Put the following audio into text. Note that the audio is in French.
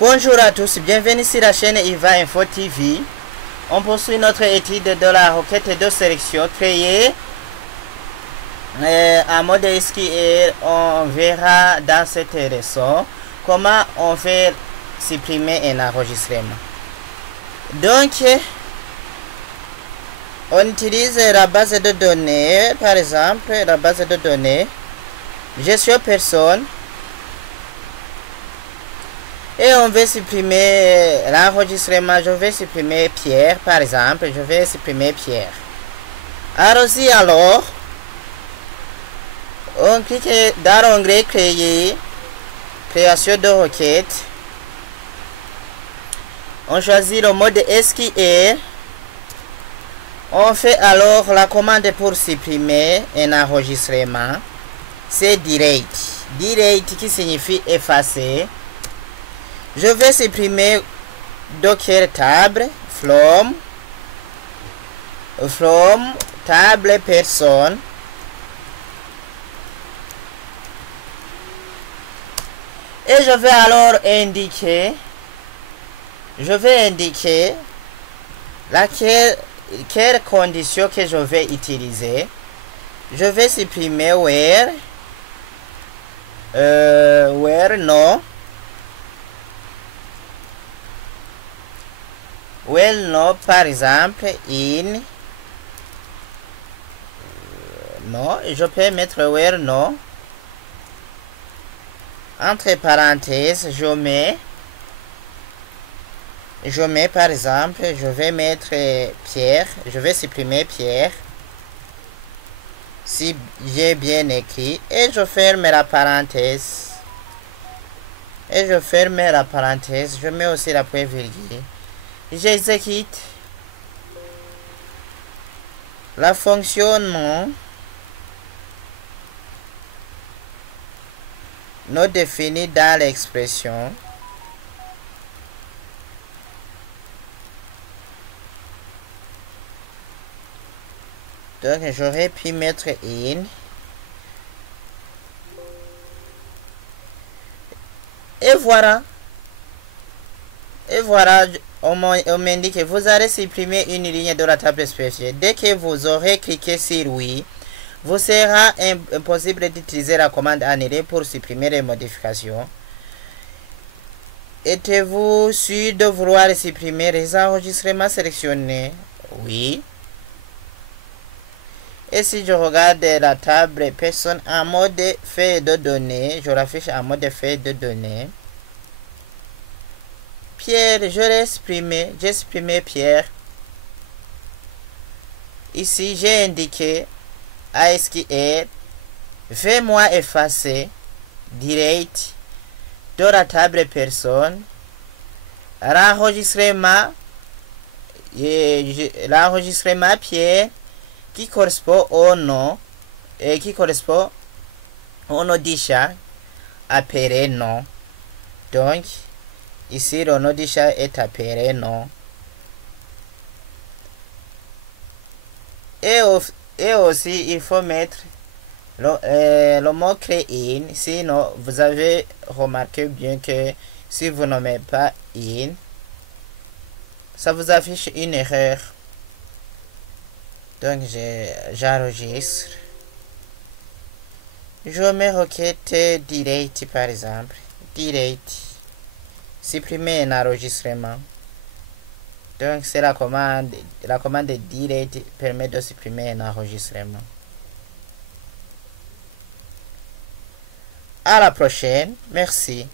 Bonjour à tous, bienvenue sur la chaîne IVA Info TV. On poursuit notre étude de la requête de sélection créée en mode SQL. On verra dans cette leçon comment on fait supprimer un enregistrement. Donc, on utilise la base de données, par exemple, la base de données gestion personne. Et on veut supprimer l'enregistrement. Je vais supprimer Pierre, par exemple. Je vais supprimer Pierre. Alors, on clique dans l'onglet Créer, création de requête. On choisit le mode SQL. On fait alors la commande pour supprimer un enregistrement. C'est delete. Delete qui signifie effacer. Je vais supprimer Docker table from table personne. Et je vais alors indiquer, quelle condition que je vais utiliser. Je vais supprimer where no. Well, no, par exemple, in. Non, je peux mettre where no. Entre parenthèses, je mets par exemple, je vais mettre Pierre. Je vais supprimer Pierre. Si j'ai bien écrit. Et je ferme la parenthèse. Je mets aussi la point virgule. J'exécute la fonction non définie dans l'expression. Donc j'aurais pu mettre in. Et voilà, on m'indique que vous allez supprimer une ligne de la table spéciale. Dès que vous aurez cliqué sur oui, vous sera impossible d'utiliser la commande annuler pour supprimer les modifications. Êtes-vous sûr de vouloir supprimer les enregistrements sélectionnés? Oui. Et si je regarde la table personne en mode feuille de données, je l'affiche en mode feuille de données. Pierre, j'ai exprimé Pierre. Ici, j'ai indiqué ASQL. Fais-moi effacer direct de la table personne l'enregistrement Pierre qui correspond au nom et qui correspond au nom du chat appelé nom. Donc, ici, le nom du chat est appelé nom. Et aussi, il faut mettre le mot clé in. Sinon, vous avez remarqué bien que si vous ne mettez pas in, ça vous affiche une erreur. Donc, j'enregistre. Je mets requête delete par exemple. Delete. Supprimer un enregistrement. Donc c'est la commande delete permet de supprimer un enregistrement. À la prochaine, merci.